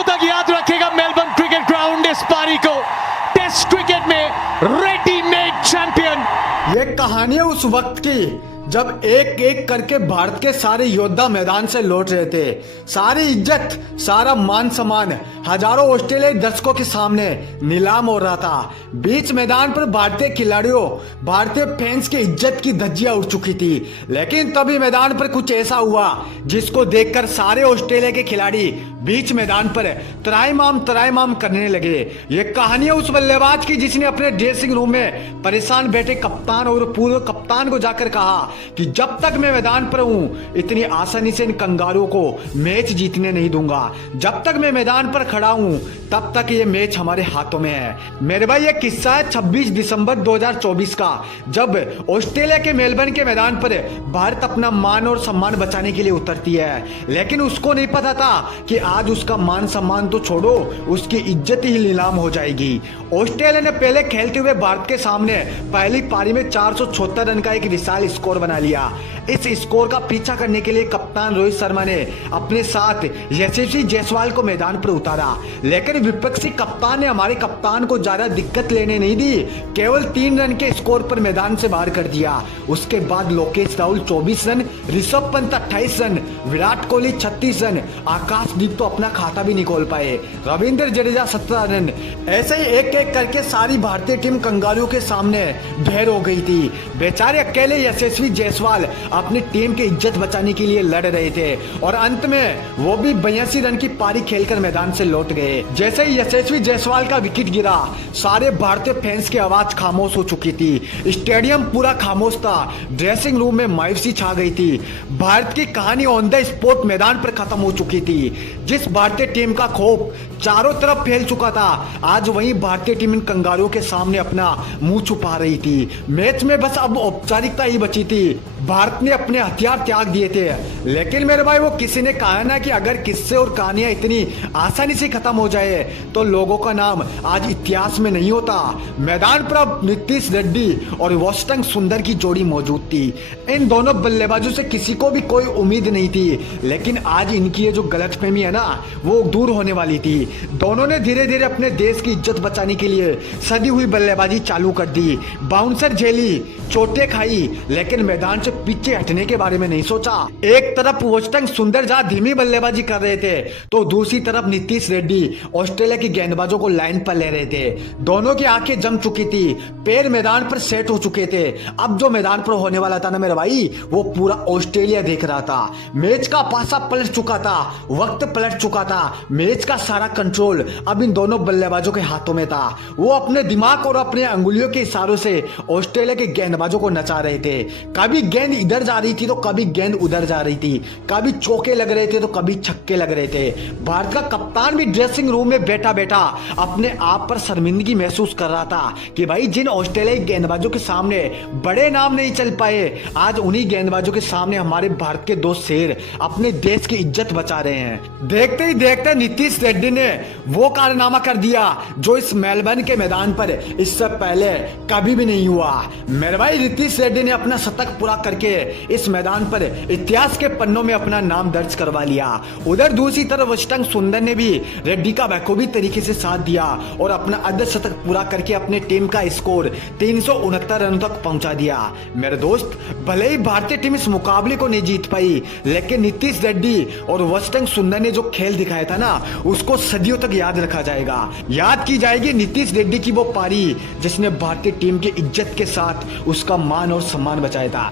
सदियों तक याद रखेगा मेलबर्न क्रिकेट ग्राउंड इस पारी को। टेस्ट क्रिकेट में रेडीमेड चैंपियन। ये कहानी है उस वक्त की जब एक एक करके भारत के सारे योद्धा मैदान से लौट रहे थे। सारी इज्जत, सारा मान सम्मान हजारों ऑस्ट्रेलियाई दर्शकों के सामने नीलाम हो रहा था। बीच मैदान पर भारतीय खिलाड़ियों, भारतीय फैंस की इज्जत की धज्जियां उड़ चुकी थी। लेकिन तभी मैदान पर कुछ ऐसा हुआ जिसको देखकर सारे ऑस्ट्रेलिया के खिलाड़ी बीच मैदान पर त्राईमाम करने लगे। ये कहानी है उस बल्लेबाज की जिसने अपने ड्रेसिंग रूम में परेशान बैठे कप्तान और पूर्व कप्तान को जाकर कहा कि जब तक मैं मैदान पर हूं इतनी आसानी से इन कंगारुओं को मैच जीतने नहीं दूंगा। जब तक मैं मैदान पर खड़ा हूं तब तक ये मैच हमारे हाथों में है। मेरे भाई ये किस्सा है 26 दिसंबर 2024 का, जब ऑस्ट्रेलिया के मेलबर्न के मैदान पर भारत अपना मान और सम्मान बचाने के लिए उतरती है। लेकिन उसको नहीं पता था कि आज उसका मान सम्मान तो छोड़ो, उसकी इज्जत ही नीलाम हो जाएगी। ऑस्ट्रेलिया ने पहले खेलते हुए भारत के सामने पहली पारी में 476 रन का एक विशाल स्कोर बना लिया। इस स्कोर का पीछा करने के लिए कप्तान रोहित शर्मा ने अपने साथ यशस्वी जायसवाल को मैदान पर उतारा। लेकिन विपक्षी कप्तान ने हमारे कप्तान को ज्यादा दिक्कत लेने नहीं दी, केवल 3 रन के स्कोर पर मैदान से बाहर कर दिया। उसके बाद Lokesh Rahul 24 run, Rishabh Pant 28 run, Virat Kohli 36 run, Akashdeep तो अपना खाता भी नहीं खोल पाए, रविंद्र जडेजा 17 रन। ऐसे ही एक एक करके सारी भारतीय टीम कंगारुओं के सामने ढेर हो गई थी। बेचारे अकेले यशस्वी जायसवाल अपनी टीम की इज्जत बचाने के लिए लड़ रहे थे और अंत में वो भी 82 रन की पारी खेलकर मैदान से लौट गए। जैसे ही यशस्वी जायसवाल का विकेट गिरा, सारे भारतीय फैंस की आवाज खामोश हो चुकी थी। स्टेडियम पूरा खामोश था, ड्रेसिंग रूम में मायूसी छा गई थी। भारत की कहानी ऑन द स्पॉट मैदान पर खत्म हो चुकी थी। जिस भारतीय टीम का खौफ चारों तरफ फैल चुका था, आज वही भारतीय टीम इन कंगारुओं के सामने अपना मुंह छुपा रही थी। मैच में बस अब औपचारिकता ही बची थी। भारत ने अपने हथियार त्याग दिए थे। लेकिन मेरे भाई वो किसी ने कहा ना कि अगर किस्से और कहानियां इतनी आसानी से खत्म हो जाए तो लोगों का नाम आज इतिहास में नहीं होता। मैदान पर अब नीतीश रेड्डी और वाशिंगटन सुंदर की जोड़ी मौजूद थी। इन दोनों बल्लेबाजों से किसी को भी कोई उम्मीद नहीं थी, लेकिन आज इनकी ये जो गलतफहमी है ना वो दूर होने वाली थी। दोनों ने धीरे धीरे अपने देश की इज्जत बचाने के लिए सदी हुई बल्लेबाजी चालू कर दी। बाउंसर झेली, चोटें खाई, लेकिन मैदान से पीछे हटने के बारे में नहीं सोचा। एक तरफ वाशिंगटन सुंदर जहां धीमी बल्लेबाजी कर रहे थे तो दूसरी तरफ नीतीश रेड्डी ऑस्ट्रेलिया के गेंदबाजों को लाइन पर ले रहे थे। दोनों की आंखें जम चुकी थी, पैर मैदान पर सेट हो चुके थे। अब जो मैदान पर होने वाला था ना मेरे भाई, वो पूरा ऑस्ट्रेलिया देख रहा था। मैच का पासा पलट चुका था, वक्त पलट चुका था। मैच का सारा कंट्रोल अब इन दोनों बल्लेबाजों के हाथों में था। वो अपने दिमाग और अपने अंगुलियों के इशारों से ऑस्ट्रेलिया के गेंदबाजों को नचा रहे थे। कभी गेंद इधर जा रही थी तो कभी गेंद उधर जा रही थी, कभी चौके लग रहे थे तो कभी छक्के लग रहे थे। भारत का कप्तान भी ड्रेसिंग रूम में बैठा बैठा अपने आप पर शर्मिंदगी महसूस कर रहा था कि भाई जिन ऑस्ट्रेलियाई गेंदबाजों के सामने बड़े नाम नहीं चल पाए, आज उन्हीं गेंदबाजों के सामने हमारे भारत के 2 शेर अपने देश की इज्जत बचा रहे हैं। देखते ही देखते नीतीश रेड्डी ने वो कारनामा कर दिया जो इस मेलबर्न के मैदान पर इससे पहले कभी भी नहीं हुआ। मेरे भाई नीतीश रेड्डी ने अपना शतक पूरा करके इस मैदान पर इतिहास के पन्नों में अपना नाम दर्ज करवा लिया। उधर दूसरी तरफ वाशिंगटन सुंदर ने भी रेड्डी का बखूबी तरीके से साथ दिया और अपना अर्धशतक पूरा करके अपने टीम का स्कोर 369 रन तक पहुंचा दिया। मेरे दोस्त, भले ही भारतीय टीम इस मुकाबले को नहीं जीत पाई, लेकिन नीतीश रेड्डी और वाशिंगटन सुंदर ने जो खेल दिखाया था ना उसको सदियों तक याद रखा जाएगा। याद की जाएगी नीतीश रेड्डी की वो पारी जिसने भारतीय टीम की इज्जत के साथ उसका मान और सम्मान बचाया था।